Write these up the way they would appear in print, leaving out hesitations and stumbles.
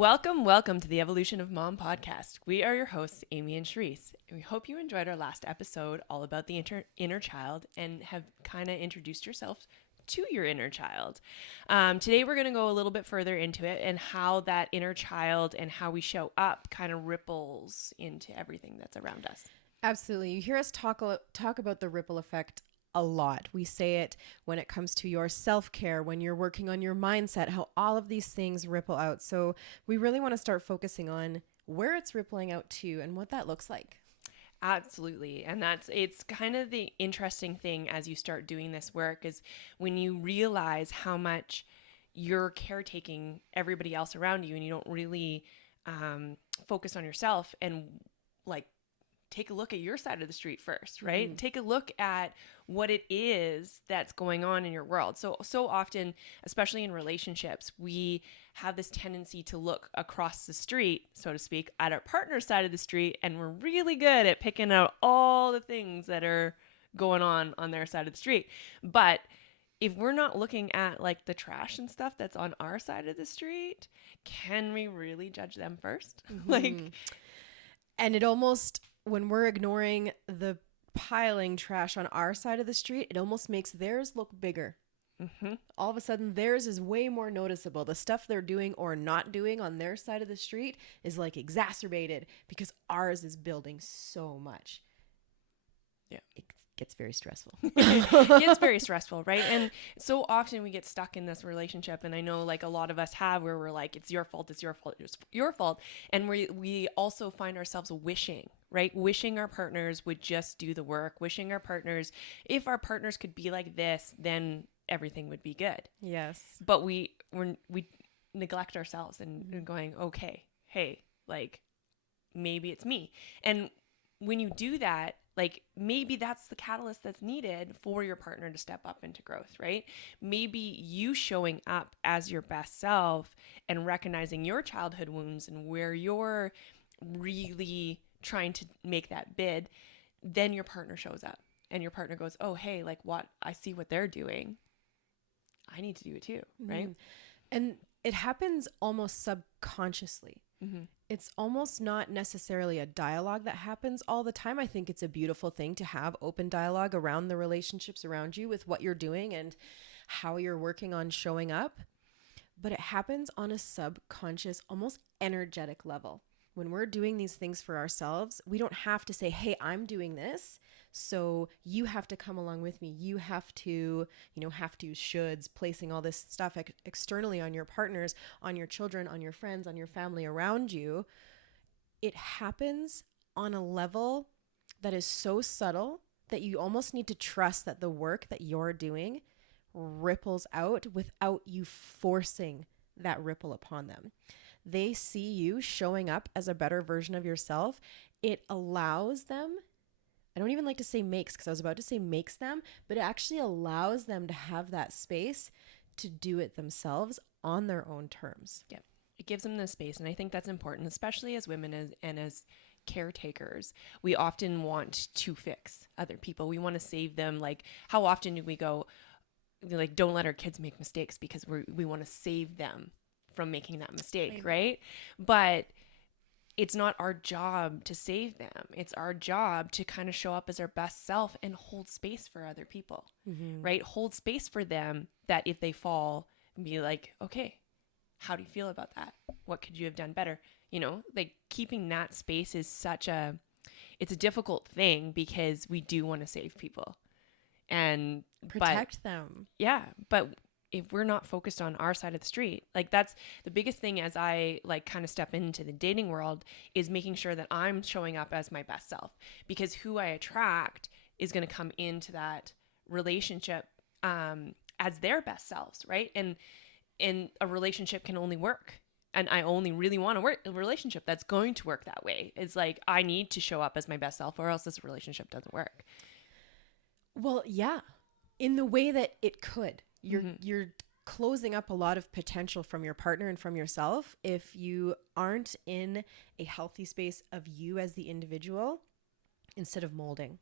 Welcome to the Evolution of Mom podcast. We are your hosts, Amy and Sharice, and we hope you enjoyed our last episode all about the inner child and have kind of introduced yourself to your inner child. Today, we're going to go a little bit further into it and how that inner child and how we show up kind of ripples into everything that's around us. Absolutely. You hear us talk about the ripple effect a lot. We say it when it comes to your self-care, when you're working on your mindset, how all of these things ripple out. So we really want to start focusing on where it's rippling out to and what that looks like. Absolutely. And it's kind of the interesting thing as you start doing this work is when you realize how much you're caretaking everybody else around you and you don't really focus on yourself and like take a look at your side of the street first, right? Mm-hmm. Take a look at what it is that's going on in your world. So often, especially in relationships, we have this tendency to look across the street, so to speak, at our partner's side of the street, and we're really good at picking out all the things that are going on their side of the street. But if we're not looking at like the trash and stuff that's on our side of the street, can we really judge them first? Mm-hmm. And it almost, when we're ignoring the piling trash on our side of the street, it almost makes theirs look bigger. Mm-hmm. All of a sudden, theirs is way more noticeable. The stuff they're doing or not doing on their side of the street is like exacerbated because ours is building so much. Yeah. It gets very stressful. It gets very stressful, right? And so often we get stuck in this relationship, and I know like a lot of us have, where we're like, it's your fault, it's your fault, it's your fault. And we also find ourselves wishing our partners would just do the work, wishing our partners, if our partners could be like this, then everything would be good. Yes. But we neglect ourselves and going, okay, hey, like maybe it's me. And when you do that, like maybe that's the catalyst that's needed for your partner to step up into growth, right? Maybe you showing up as your best self and recognizing your childhood wounds and where you're really trying to make that bid, then your partner shows up and your partner goes, oh, hey, like what I see what they're doing, I need to do it too, right? Mm-hmm. And it happens almost subconsciously. Mm-hmm. It's almost not necessarily a dialogue that happens all the time. I think it's a beautiful thing to have open dialogue around the relationships around you with what you're doing and how you're working on showing up. But it happens on a subconscious, almost energetic level. When we're doing these things for ourselves, we don't have to say, hey, I'm doing this, so you have to come along with me. You have to, shoulds, placing all this stuff externally on your partners, on your children, on your friends, on your family around you. It happens on a level that is so subtle that you almost need to trust that the work that you're doing ripples out without you forcing that ripple upon them. They see you showing up as a better version of yourself. It allows them, I don't even like to say makes, because I was about to say makes them, but it actually allows them to have that space to do it themselves on their own terms. Yeah. It gives them the space. And I think that's important, especially as women and as caretakers. We often want to fix other people. We want to save them. Like, how often do we go, like, don't let our kids make mistakes because we want to save them from making that mistake, right? But it's not our job to save them. It's our job to kind of show up as our best self and hold space for other people, right? Hold space for them, that if they fall, be like, okay, how do you feel about that? What could you have done better? Like keeping that space is it's a difficult thing because we do want to save people and protect them. Yeah. But if we're not focused on our side of the street, like that's the biggest thing as I like kind of step into the dating world, is making sure that I'm showing up as my best self, because who I attract is going to come into that relationship as their best selves, right? And a relationship can only work, and I only really want to work a relationship that's going to work that way. It's like I need to show up as my best self, or else this relationship doesn't work. Well, yeah, in the way that it could. You're closing up a lot of potential from your partner and from yourself if you aren't in a healthy space of you as the individual instead of molding,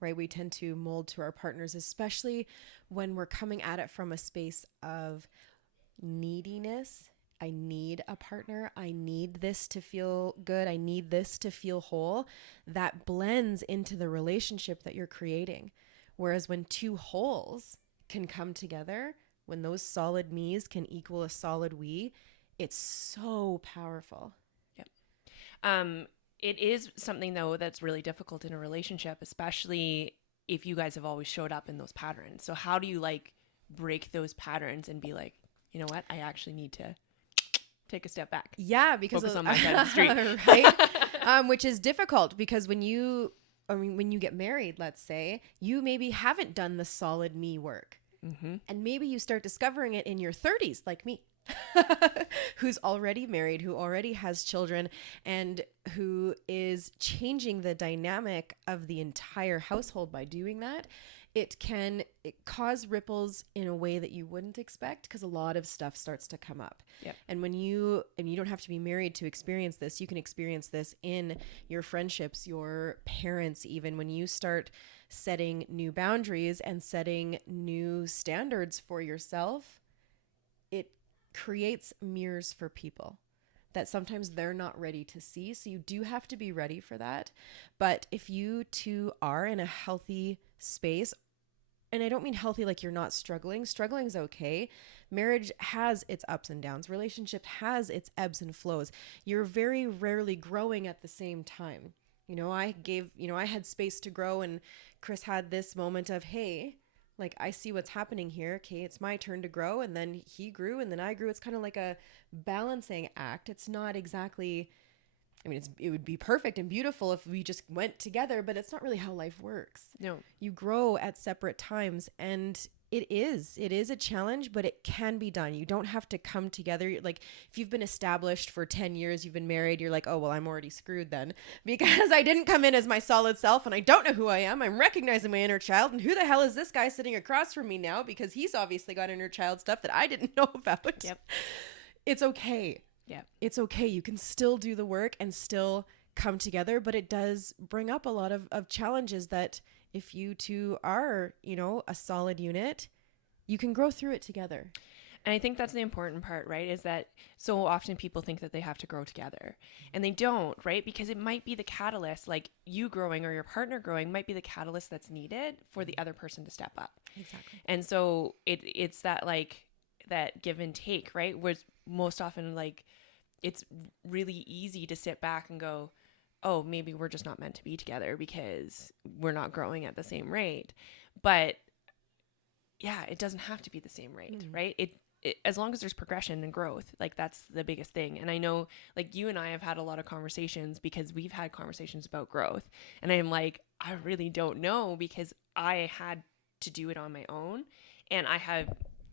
right? We tend to mold to our partners, especially when we're coming at it from a space of neediness I need a partner. I need this to feel good. I need this to feel whole. That blends into the relationship that you're creating. Whereas when two wholes can come together, when those solid me's can equal a solid we, it's so powerful. It is something though that's really difficult in a relationship, especially if you guys have always showed up in those patterns. So how do you like break those patterns and be like, you know what, I actually need to take a step back? Yeah, because focus on my side of the street, right? Which is difficult because when you get married, let's say, you maybe haven't done the solid me work, and maybe you start discovering it in your 30s, like me. Who's already married, who already has children, and who is changing the dynamic of the entire household by doing that. It cause ripples in a way that you wouldn't expect, because a lot of stuff starts to come up. Yep. And you don't have to be married to experience this. You can experience this in your friendships, your parents, even when you start setting new boundaries and setting new standards for yourself. It creates mirrors for people that sometimes they're not ready to see. So you do have to be ready for that. But if you two are in a healthy space, and I don't mean healthy like you're not struggling. Struggling is okay. Marriage has its ups and downs. Relationship has its ebbs and flows. You're very rarely growing at the same time. I had space to grow, and Chris had this moment of, hey, like, I see what's happening here. Okay, it's my turn to grow. And then he grew, and then I grew. It's kind of like a balancing act. It's not exactly, it would be perfect and beautiful if we just went together, but it's not really how life works. No. You grow at separate times, and it is a challenge, but it can be done. You don't have to come together. Like, if you've been established for 10 years, you've been married, you're like, oh, well, I'm already screwed then, because I didn't come in as my solid self and I don't know who I am. I'm recognizing my inner child. And who the hell is this guy sitting across from me now? Because he's obviously got inner child stuff that I didn't know about. Yep. It's okay. Yeah. It's okay. You can still do the work and still come together, but it does bring up a lot of challenges that if you two are, a solid unit, you can grow through it together. And I think that's the important part, right? Is that so often people think that they have to grow together, and they don't, right? Because it might be the catalyst, like you growing or your partner growing might be the catalyst that's needed for the other person to step up. Exactly. And so it's that, like, that give and take, right? Where most often, like, it's really easy to sit back and go, oh, maybe we're just not meant to be together because we're not growing at the same rate. But yeah, it doesn't have to be the same rate, right? It as long as there's progression and growth, like, that's the biggest thing. And I know, like, you and I have had a lot of conversations because we've had conversations about growth, and I'm like, I really don't know, because I had to do it on my own, and I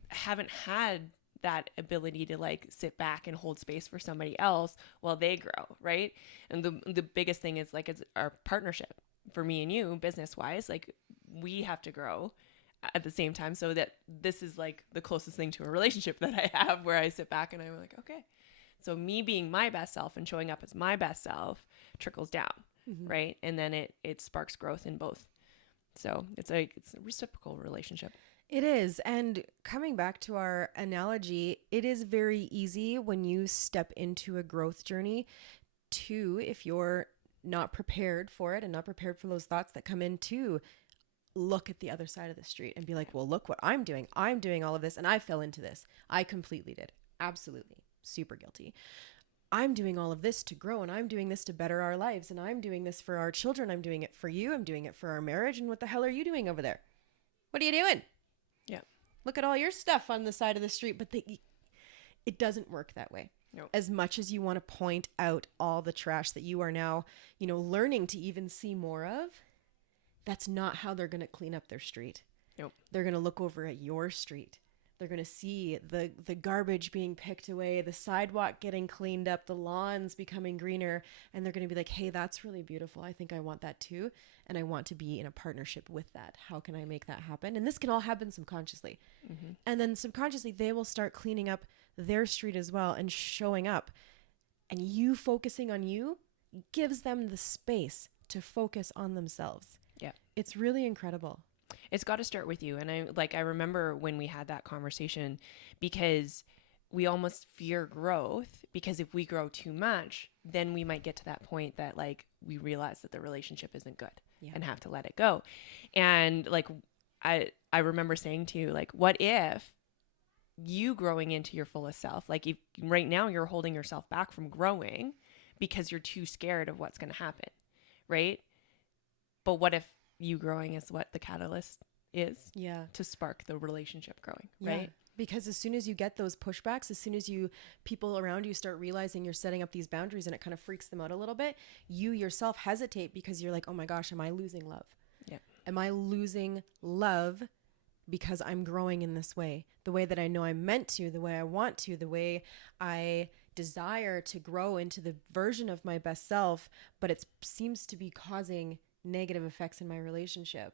haven't had that ability to, like, sit back and hold space for somebody else while they grow, right? And the biggest thing is, like, it's our partnership for me and you, business wise. Like, we have to grow at the same time, so that this is, like, the closest thing to a relationship that I have, where I sit back and I'm like, okay, so me being my best self and showing up as my best self trickles down, right? And then it sparks growth in both. So it's a reciprocal relationship. It is. And coming back to our analogy, it is very easy when you step into a growth journey to, if you're not prepared for it and not prepared for those thoughts that come in, to look at the other side of the street and be like, well, look what I'm doing. I'm doing all of this, and I fell into this. I completely did. Absolutely. Super guilty. I'm doing all of this to grow, and I'm doing this to better our lives, and I'm doing this for our children. I'm doing it for you. I'm doing it for our marriage. And what the hell are you doing over there? What are you doing? Yeah. Look at all your stuff on the side of the street. But it doesn't work that way. No. As much as you want to point out all the trash that you are now, learning to even see more of, that's not how they're going to clean up their street. Nope. They're going to look over at your street. They're going to see the garbage being picked away, the sidewalk getting cleaned up, the lawns becoming greener. And they're going to be like, hey, that's really beautiful. I think I want that too. And I want to be in a partnership with that. How can I make that happen? And this can all happen subconsciously. And then subconsciously, they will start cleaning up their street as well and showing up. And you focusing on you gives them the space to focus on themselves. Yeah. It's really incredible. It's got to start with you. And I remember when we had that conversation, because we almost fear growth, because if we grow too much, then we might get to that point that like we realize that the relationship isn't good and have to let it go. And like I remember saying to you, like, what if you growing into your fullest self, like if right now you're holding yourself back from growing because you're too scared of what's going to happen, right? But what if you growing is what the catalyst is to spark the relationship growing, right? Because as soon as you get those pushbacks, as soon as people around you start realizing you're setting up these boundaries and it kind of freaks them out a little bit, you yourself hesitate because you're like, oh my gosh, am I losing love? Yeah. Am I losing love because I'm growing in this way, the way that I know I'm meant to, the way I want to, the way I desire to grow into the version of my best self, but it seems to be causing negative effects in my relationship.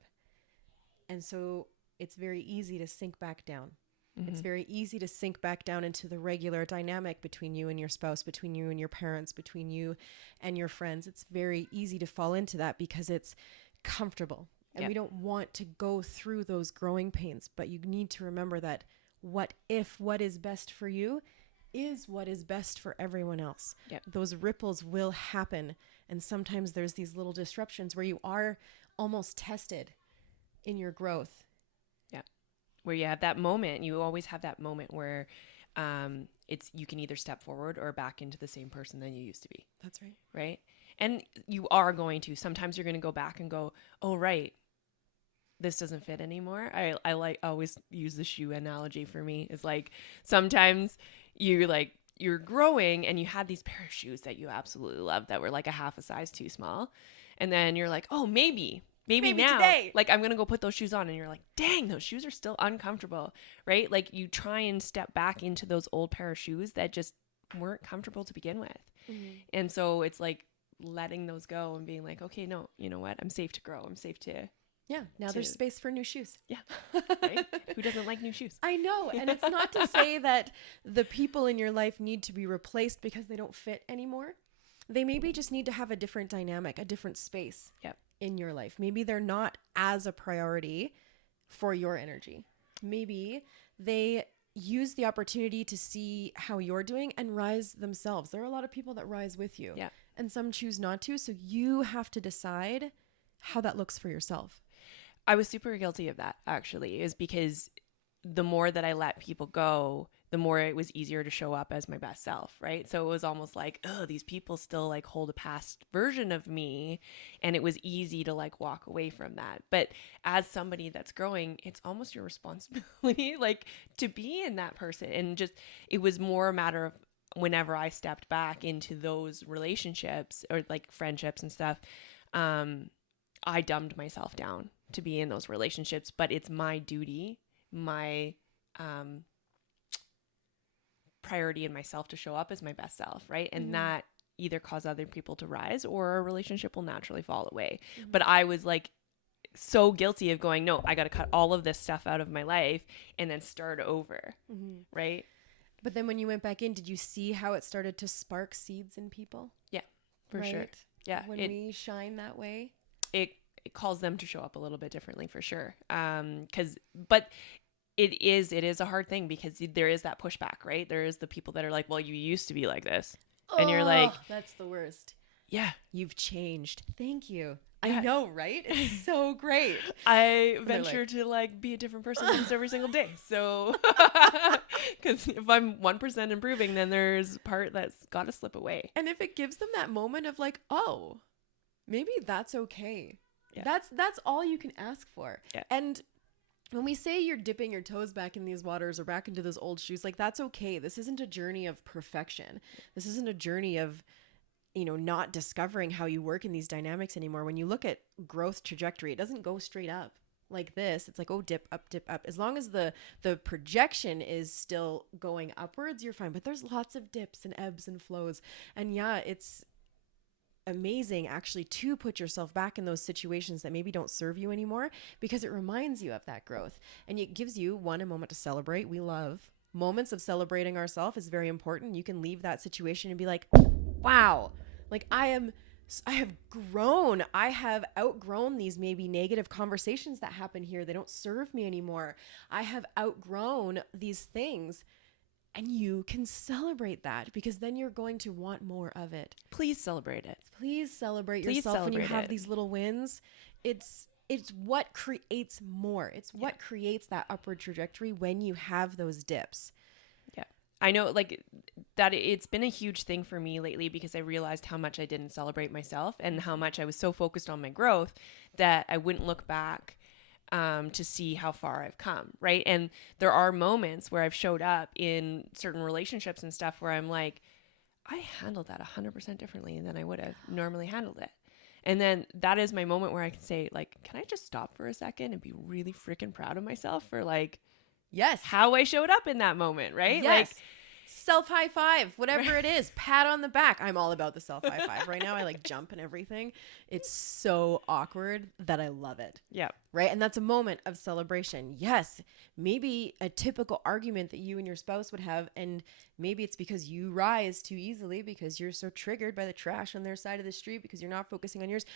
And so it's very easy to sink back down. Mm-hmm. It's very easy to sink back down into the regular dynamic between you and your spouse, between you and your parents, between you and your friends. It's very easy to fall into that because it's comfortable. And we don't want to go through those growing pains, but you need to remember that what is best for you is what is best for everyone else. Yep. Those ripples will happen. And sometimes there's these little disruptions where you are almost tested in your growth. Yeah. Where you have that moment, you always have that moment where you can either step forward or back into the same person that you used to be. That's right. Right. And you are going to, sometimes you're going to go back and go, oh, right, this doesn't fit anymore. I always use the shoe analogy for me. It's like sometimes you're growing and you had these pair of shoes that you absolutely loved that were like a half a size too small. And then you're like, oh, maybe now, today, like I'm going to go put those shoes on. And you're like, dang, those shoes are still uncomfortable, right? Like you try and step back into those old pair of shoes that just weren't comfortable to begin with. Mm-hmm. And so it's like letting those go and being like, okay, no, you know what? I'm safe to grow. I'm safe to. Yeah. Now there's space for new shoes. Yeah. Right? Who doesn't like new shoes? I know. And it's not to say that the people in your life need to be replaced because they don't fit anymore. They maybe just need to have a different dynamic, a different space in your life. Maybe they're not as a priority for your energy. Maybe they use the opportunity to see how you're doing and rise themselves. There are a lot of people that rise with you and some choose not to. So you have to decide how that looks for yourself. I was super guilty of that, actually, is because the more that I let people go, the more it was easier to show up as my best self, right? So it was almost like, oh, these people still like hold a past version of me. And it was easy to like walk away from that. But as somebody that's growing, it's almost your responsibility, like to be in that person. And just, it was more a matter of whenever I stepped back into those relationships or like friendships and stuff, I dumbed myself down to be in those relationships, but it's my duty, my priority in myself to show up as my best self, right? And that either cause other people to rise or a relationship will naturally fall away. Mm-hmm. But I was like so guilty of going, no, I got to cut all of this stuff out of my life and then start over, right? But then when you went back in, did you see how it started to spark seeds in people? Yeah, for sure. Yeah. When we shine that way, it calls them to show up a little bit differently for sure. But it is a hard thing because there is that pushback, right? There is the people that are like, well, you used to be like this. And you're like, that's the worst. Yeah. You've changed. Thank you. Yeah. I know, right? It's so great. I venture to like be a different person almost every single day. So, because if I'm 1% improving, then there's part that's got to slip away. And if it gives them that moment of like, oh, maybe that's okay. Yeah. That's all you can ask for. Yeah. And when we say you're dipping your toes back in these waters or back into those old shoes, like that's okay. This isn't a journey of perfection. This isn't a journey of, not discovering how you work in these dynamics anymore. When you look at growth trajectory, it doesn't go straight up like this. It's like, oh, dip up. As long as the projection is still going upwards, you're fine. But there's lots of dips and ebbs and flows. And yeah, it's amazing actually to put yourself back in those situations that maybe don't serve you anymore, because it reminds you of that growth and it gives you a moment to celebrate. We love moments of celebrating ourselves is very important. You can leave that situation and be like, wow, like I have grown. I have outgrown these maybe negative conversations that happen here. They don't serve me anymore. I have outgrown these things. And you can celebrate that, because then you're going to want more of it. Please celebrate it. Please celebrate Please yourself when you celebrate have it. these little wins. It's what creates more. It's what creates that upward trajectory when you have those dips. Yeah. I know, like, that it's been a huge thing for me lately, because I realized how much I didn't celebrate myself and how much I was so focused on my growth that I wouldn't look back to see how far I've come, right? And there are moments where I've showed up in certain relationships and stuff where I'm like, I handled that 100% differently than I would have normally handled it. And then that is my moment where I can say, like, can I just stop for a second and be really freaking proud of myself for, like, Yes. how I showed up in that moment, right? Yes. Like, Self high five, whatever it is, pat on the back. I'm all about the self high five right now. I like jump and everything. It's so awkward that I love it. yeah. Right. And that's a moment of celebration. Yes. Maybe a typical argument that you and your spouse would have. And maybe it's because you rise too easily because you're so triggered by the trash on their side of the street because you're not focusing on yours.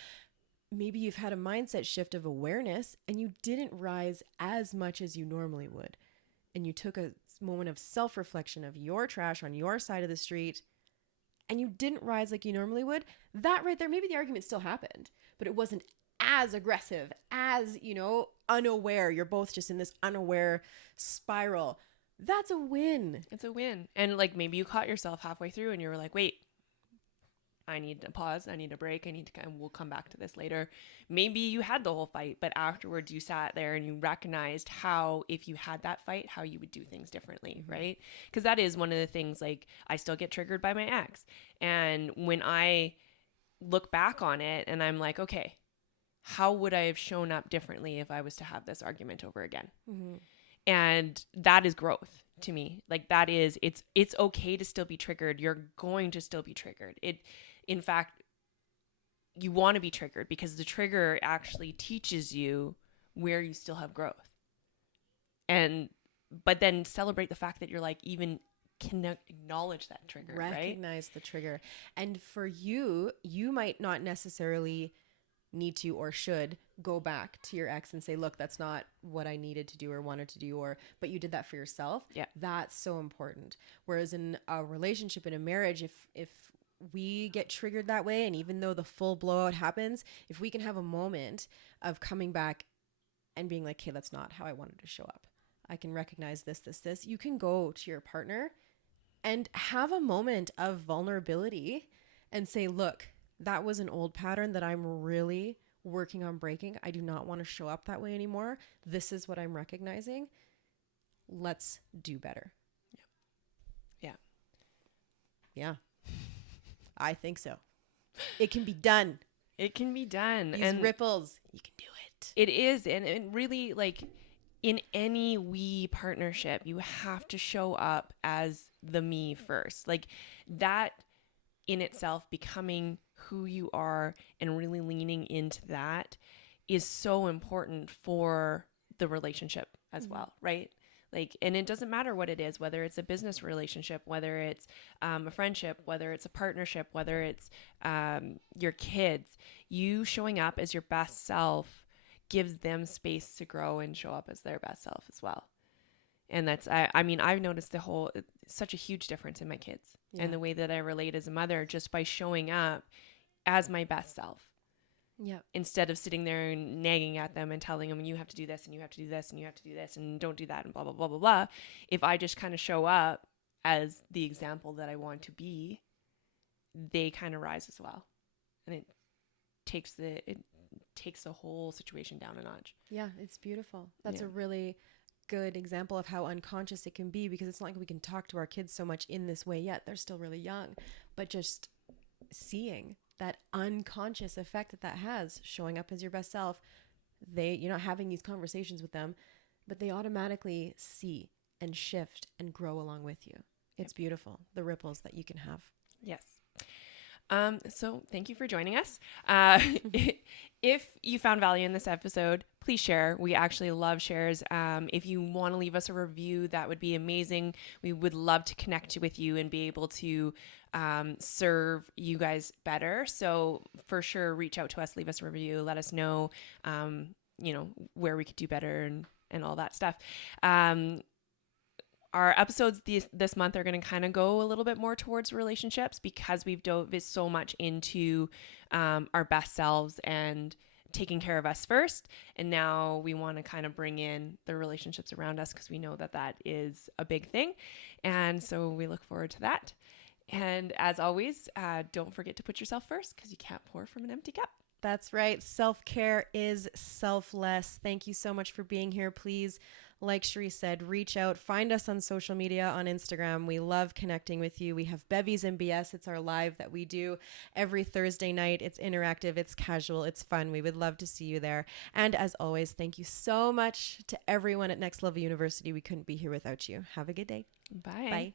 Maybe you've had a mindset shift of awareness and you didn't rise as much as you normally would. And you took a moment of self-reflection of your trash on your side of the street and you didn't rise like you normally would. That right there, maybe the argument still happened, but it wasn't as aggressive, as, unaware. You're both just in this unaware spiral. That's a win. It's a win. And like, maybe you caught yourself halfway through and you were like, wait, I need to pause. I need a break. And we'll come back to this later. Maybe you had the whole fight, but afterwards you sat there and you recognized how, if you had that fight, how you would do things differently, right? Because that is one of the things, like, I still get triggered by my ex. And when I look back on it and I'm like, okay, how would I have shown up differently if I was to have this argument over again? Mm-hmm. And that is growth to me. Like, that is, it's okay to still be triggered. You're going to still be triggered. In fact, you want to be triggered because the trigger actually teaches you where you still have growth. But then celebrate the fact that you're like, even can acknowledge that trigger, Recognize the trigger. And for you, you might not necessarily need to or should go back to your ex and say, look, that's not what I needed to do or wanted to do, but you did that for yourself. Yeah. That's so important. Whereas in a relationship, in a marriage, if we get triggered that way, and even though the full blowout happens, if we can have a moment of coming back and being like, hey, that's not how I wanted to show up. I can recognize this. You can go to your partner and have a moment of vulnerability and say, look, that was an old pattern that I'm really working on breaking. I do not want to show up that way anymore. This is what I'm recognizing. Let's do better. Yeah. Yeah. I think so. It can be done. It can be done. These ripples, you can do it. It is. And really, like, in any we partnership, you have to show up as the me first. Like, that in itself, becoming who you are and really leaning into that is so important for the relationship as well, right? Like, and it doesn't matter what it is, whether it's a business relationship, whether it's a friendship, whether it's a partnership, whether it's your kids, you showing up as your best self gives them space to grow and show up as their best self as well. And that's, I mean, I've noticed such a huge difference in my kids and the way that I relate as a mother just by showing up as my best self. Yeah. Instead of sitting there and nagging at them and telling them, you have to do this and you have to do this and you have to do this and don't do that and blah, blah, blah, blah, blah. If I just kind of show up as the example that I want to be, they kind of rise as well. And it takes the whole situation down a notch. Yeah, it's beautiful. That's a really good example of how unconscious it can be, because it's not like we can talk to our kids so much in this way yet. They're still really young, but just seeing that unconscious effect that has, showing up as your best self, you're not having these conversations with them, but they automatically see and shift and grow along with you. It's beautiful, the ripples that you can have. Yes. So thank you for joining us. If you found value in this episode, please share. We actually love shares. If you want to leave us a review, that would be amazing. We would love to connect with you and be able to serve you guys better. So for sure, reach out to us, leave us a review, let us know, where we could do better and all that stuff. our episodes this month are going to kind of go a little bit more towards relationships because we've dove so much into our best selves and taking care of us first. And now we want to kind of bring in the relationships around us because we know that that is a big thing. And so we look forward to that. And as always, don't forget to put yourself first because you can't pour from an empty cup. That's right. Self-care is selfless. Thank you so much for being here. Please, like Cherie said, reach out, find us on social media, on Instagram. We love connecting with you. We have Bevies and BS. It's our live that we do every Thursday night. It's interactive, it's casual, it's fun. We would love to see you there. And as always, thank you so much to everyone at Next Level University. We couldn't be here without you. Have a good day. Bye. Bye.